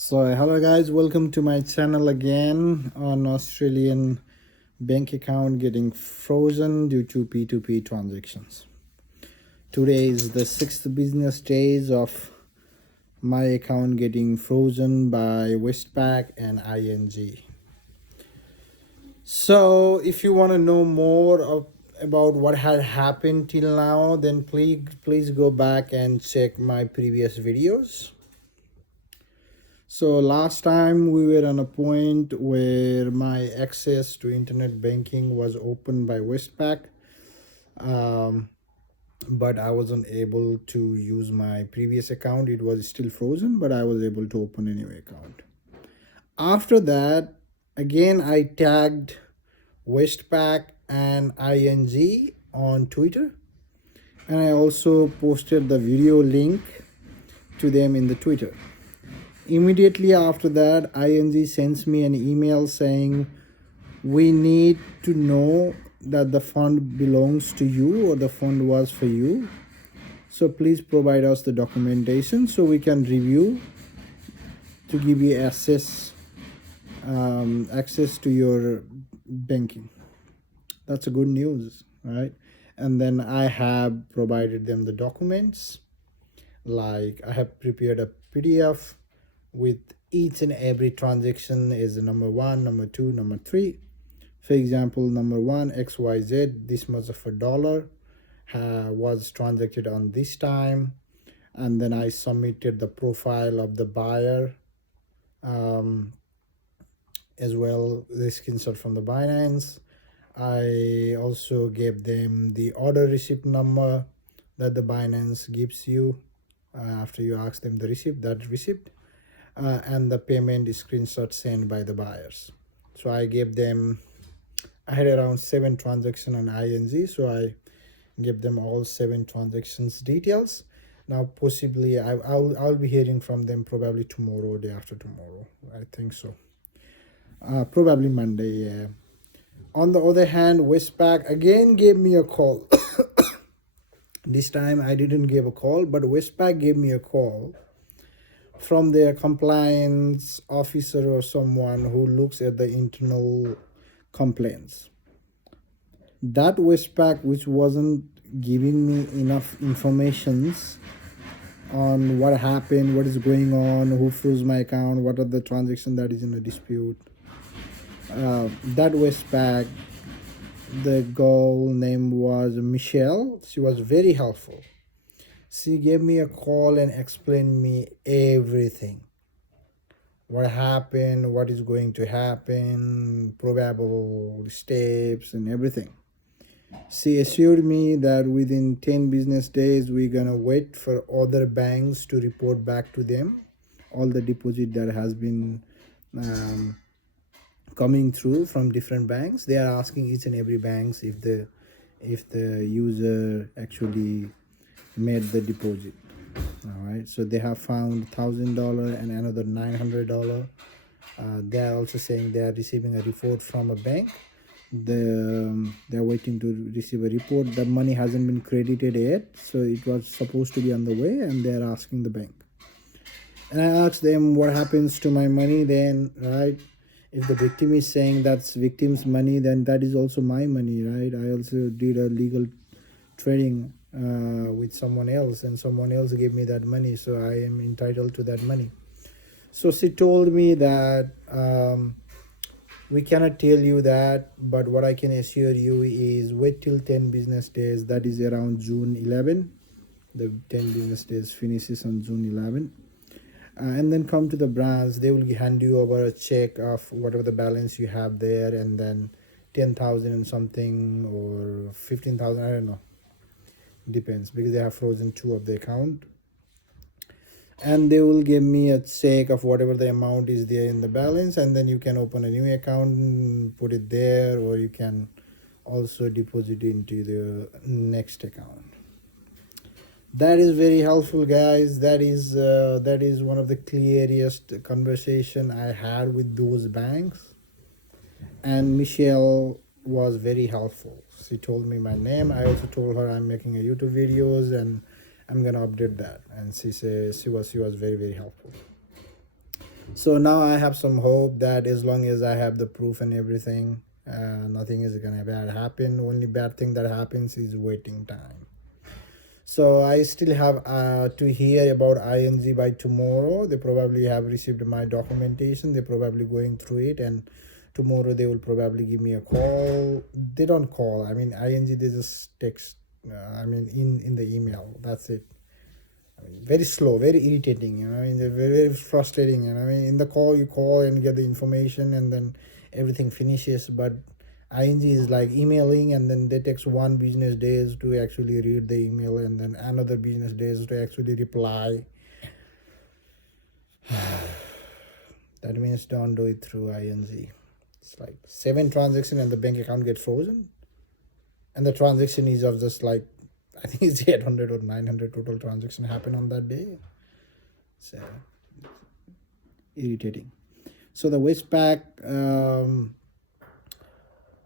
So hello guys, welcome to my channel again on Australian bank account getting frozen due to P2p transactions. Today is the 6th business days of my account getting frozen by Westpac and ING. So if you want to know more about what had happened till now, then please go back and check my previous videos. So last time we were on a point where my access to internet banking was opened by Westpac, but I wasn't able to use my previous account. It was still frozen, but I was able to open a new account. After that, again, I tagged Westpac and ING on Twitter, and I also posted the video link to them in the Twitter. Immediately after that, ING sends me an email saying, we need to know that the fund belongs to you or the fund was for you. So please provide us the documentation so we can review to give you access to your banking. That's a good news, right? And then I have provided them the documents. Like I have prepared a PDF with each and every transaction is number 1, number 2, number 3. For example, number 1, XYZ, this much of a dollar was transacted on this time, and then I submitted the profile of the buyer as well, the screenshot from the Binance. I also gave them the order receipt number that the Binance gives you after you ask them the receipt, and the payment screenshot sent by the buyers. So I had around 7 transactions on ING, so I gave them all 7 transactions details. Now possibly I'll be hearing from them probably tomorrow or day after tomorrow. I think so. Probably Monday, yeah. On the other hand, Westpac again gave me a call. This time I didn't give a call, but Westpac gave me a call from their compliance officer or someone who looks at the internal complaints. That Westpac, which wasn't giving me enough informations on what happened, what is going on, who froze my account, what are the transactions that is in a dispute. That Westpac, the girl name was Michelle. She was very helpful. She gave me a call and explained me everything. What happened, what is going to happen, probable steps and everything. She assured me that within 10 business days, we're gonna wait for other banks to report back to them all the deposit that has been coming through from different banks. They are asking each and every banks if the user actually made the deposit. All right, so they have found $1,000 and another $900. They are also saying they are receiving a report from a bank. They're waiting to receive a report. The money hasn't been credited yet, so it was supposed to be on the way, and they're asking the bank. And I asked them what happens to my money then, right? If the victim is saying that's victim's money, then that is also my money, right? I also did a legal trading with someone else, and someone else gave me that money, so I am entitled to that money. So she told me that we cannot tell you that, but what I can assure you is wait till 10 business days. That is around June 11. The 10 business days finishes on June 11. And then come to the branch. They will hand you over a check of whatever the balance you have there, and then 10,000 and something or 15,000, I don't know. Depends, because they have frozen 2 of the account. And they will give me a check of whatever the amount is there in the balance, and then you can open a new account and put it there, or you can also deposit into the next account. That is very helpful, guys. That is one of the clearest conversation I had with those banks. And Michelle was very helpful. She told me my name. I also told her I'm making a YouTube videos and I'm gonna update that. And she says she was very, very helpful. So now I have some hope that as long as I have the proof and everything, nothing is gonna bad happen. Only bad thing that happens is waiting time. So I still have to hear about ING by tomorrow. They probably have received my documentation. They're probably going through it, and tomorrow they will probably give me a call. They don't call. I mean, ING, they just text. I mean, in the email. That's it. I mean, very slow, very irritating. I mean, they're very, very frustrating. I mean, in the call you call and get the information, and then everything finishes. But ING is like emailing, and then they takes 1 business days to actually read the email, and then another business days to actually reply. That means don't do it through ING. It's like 7 transactions and the bank account gets frozen, and the transaction is of just like, I think it's 800 or 900 total transaction happen on that day. So irritating. So the Westpac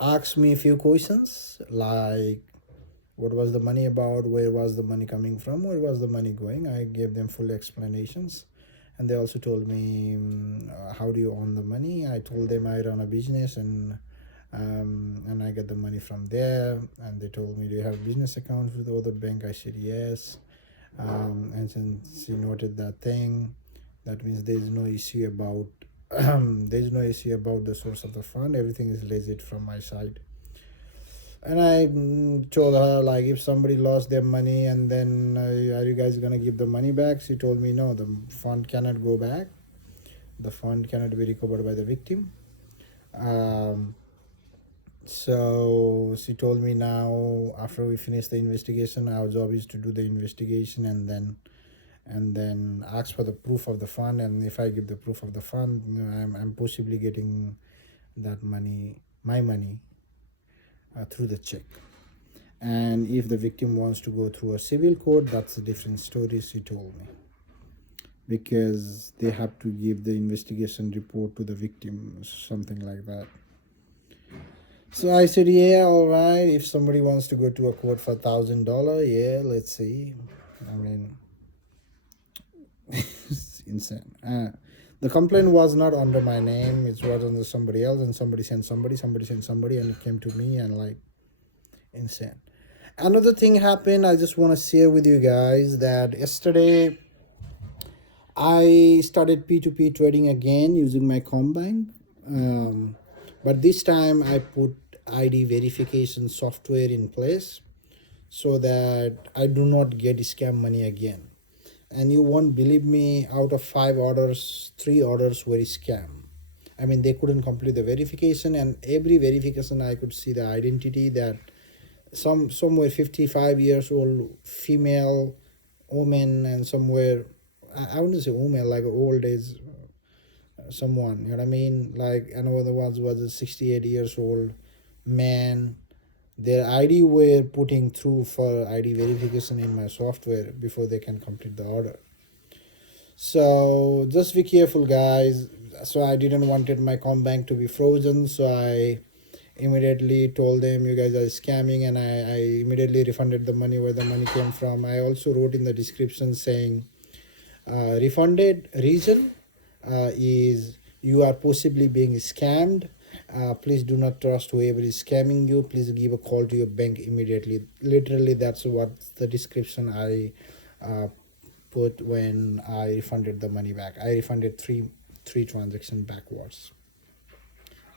asked me a few questions like, what was the money about, where was the money coming from, where was the money going. I gave them full explanations, and they also told me, how do you earn the money. I told them I run a business, and I get the money from there. And they told me, do you have business accounts with other bank? I said yes. And since she noted that thing, that means there's no issue about there's no issue about the source of the fund. Everything is legit from my side. And I told her, like, if somebody lost their money, and then are you guys gonna give the money back? She told me no, the fund cannot go back. The fund cannot be recovered by the victim. So she told me, now after we finish the investigation, our job is to do the investigation, and then ask for the proof of the fund. And if I give the proof of the fund, I'm possibly getting that money, my money, through the check. And if the victim wants to go through a civil court, that's a different story, she told me, because they have to give the investigation report to the victim, something like that. So I said, yeah, all right. If somebody wants to go to a court for $1,000, yeah, let's see. I mean, it's insane. The complaint was not under my name; it was under somebody else, and somebody sent somebody, and it came to me, and like, insane. Another thing happened. I just want to share with you guys that yesterday I started P2p trading again using my Combine. But this time I put ID verification software in place so that I do not get scam money again. And you won't believe me, out of 5 orders, 3 orders were scam. I mean, they couldn't complete the verification, and every verification I could see the identity that somewhere 55 years old female woman, and somewhere I wouldn't say woman, like old age someone, you know what I mean? Like another one was a 68 years old man. Their ID were putting through for ID verification in my software before they can complete the order. So just be careful, guys. So I didn't wanted my Combank to be frozen, so I immediately told them, you guys are scamming, and I immediately refunded the money where the money came from. I also wrote in the description saying, refunded reason is you are possibly being scammed. Please do not trust whoever is scamming you. Please give a call to your bank immediately. Literally, that's what the description I put when I refunded the money back. I refunded three transactions backwards,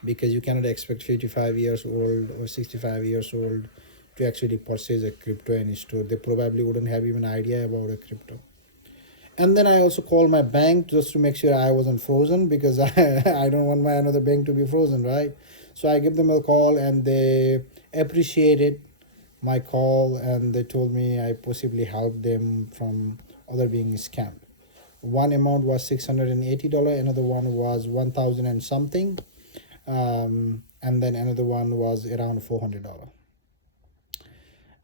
because you cannot expect 55 years old or 65 years old to actually purchase a crypto in a store. They probably wouldn't have even idea about a crypto. And then I also called my bank just to make sure I wasn't frozen, because I don't want my another bank to be frozen, right? So I give them a call, and they appreciated my call, and they told me I possibly helped them from other being scammed. One amount was $680, another one was 1,000 and something, and then another one was around $400.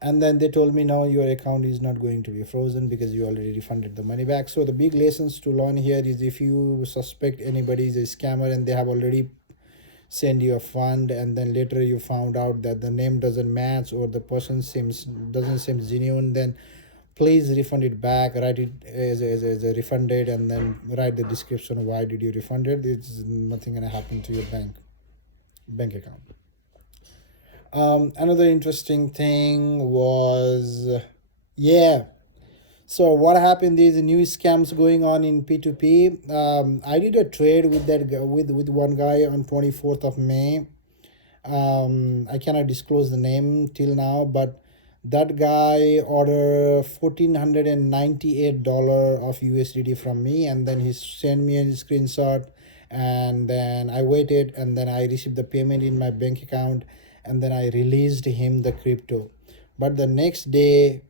And then they told me, no, your account is not going to be frozen because you already refunded the money back. So the big lessons to learn here is, if you suspect anybody is a scammer and they have already sent you a fund, and then later you found out that the name doesn't match or the person doesn't seem genuine, then please refund it back, write it as a refunded, and then write the description why did you refund it. It's nothing gonna happen to your bank account. Another interesting thing was, yeah, so what happened is new scams going on in P2p. I did a trade with that with one guy on 24th of May. I cannot disclose the name till now, but that guy ordered $1,498 of USDT from me, and then he sent me a screenshot, and then I waited, and then I received the payment in my bank account, and then I released him the crypto. But the next day,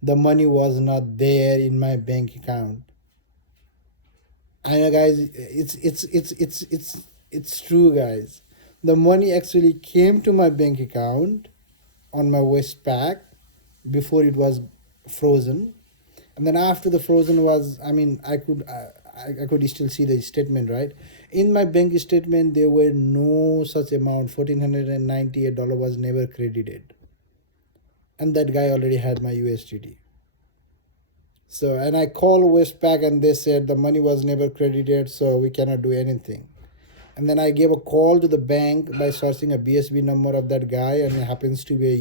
the money was not there in my bank account. I know, guys, it's true, guys. The money actually came to my bank account on my Westpac before it was frozen, and then after the frozen was, I mean, I could still see the statement, right? In my bank statement, there were no such amount. $1,498 was never credited, and that guy already had my USDT. So, and I called Westpac, and they said the money was never credited, so we cannot do anything. And then I gave a call to the bank by searching a BSB number of that guy, and it happens to be a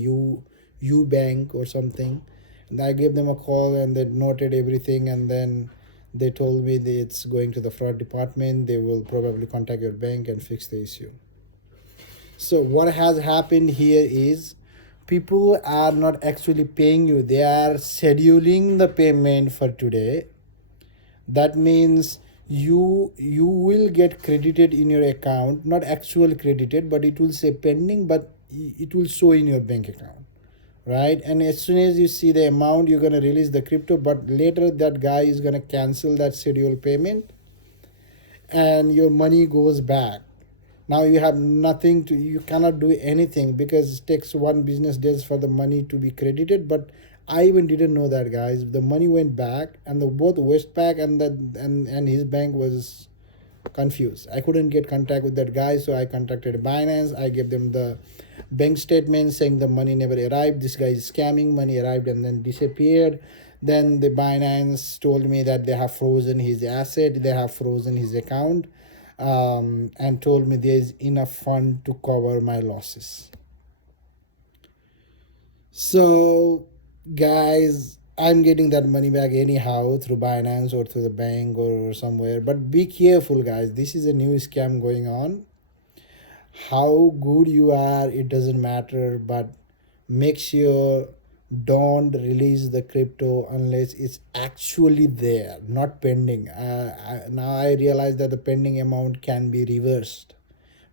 U bank or something. And I gave them a call, and they noted everything, and then they told me that it's going to the fraud department. They will probably contact your bank and fix the issue. So what has happened here is people are not actually paying you. They are scheduling the payment for today. That means you will get credited in your account, not actual credited, but it will say pending, but it will show in your bank account, right? And as soon as you see the amount, you're going to release the crypto, but later that guy is going to cancel that scheduled payment, and your money goes back. Now you have nothing to, you cannot do anything because it takes 1 business days for the money to be credited. But I even didn't know that, guys. The money went back, and both Westpac and his bank was confused. I couldn't get contact with that guy, so I contacted Binance. I gave them the bank statement saying the money never arrived. This guy is scamming. Money arrived and then disappeared. Then the Binance told me that they have frozen his asset, they have frozen his account, and told me there is enough fund to cover my losses. So, guys, I'm getting that money back anyhow through Binance or through the bank or somewhere. But be careful, guys. This is a new scam going on. How good you are, it doesn't matter, but make sure don't release the crypto unless it's actually there, not pending. Now I realize that the pending amount can be reversed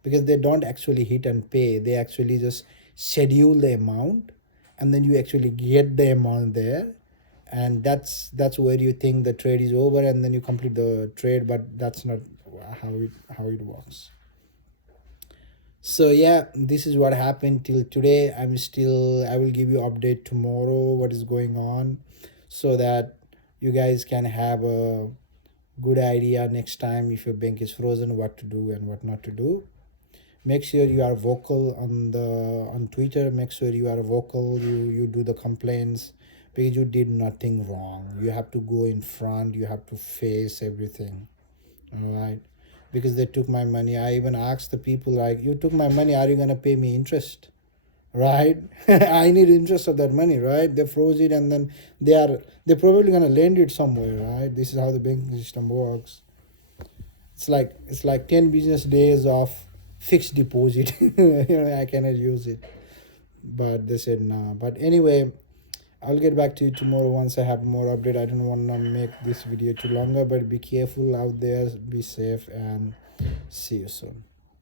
because they don't actually hit and pay. They actually just schedule the amount, and then you actually get the amount there, and that's where you think the trade is over, and then you complete the trade, but that's not how it works. So yeah, this is what happened till today. I will give you update tomorrow what is going on, so that you guys can have a good idea next time if your bank is frozen, what to do and what not to do. Make sure you are vocal on Twitter. Make sure you are vocal. You do the complaints because you did nothing wrong. You have to go in front. You have to face everything. All right, because they took my money. I even asked the people, like, you took my money, are you going to pay me interest, right? I need interest of that money, right? They froze it, and then they're probably going to lend it somewhere, right? This is how the banking system works. It's like 10 business days of fixed deposit. I cannot use it, but they said nah. But anyway, I'll get back to you tomorrow once I have more update. I don't want to make this video too longer, but be careful out there, be safe, and see you soon.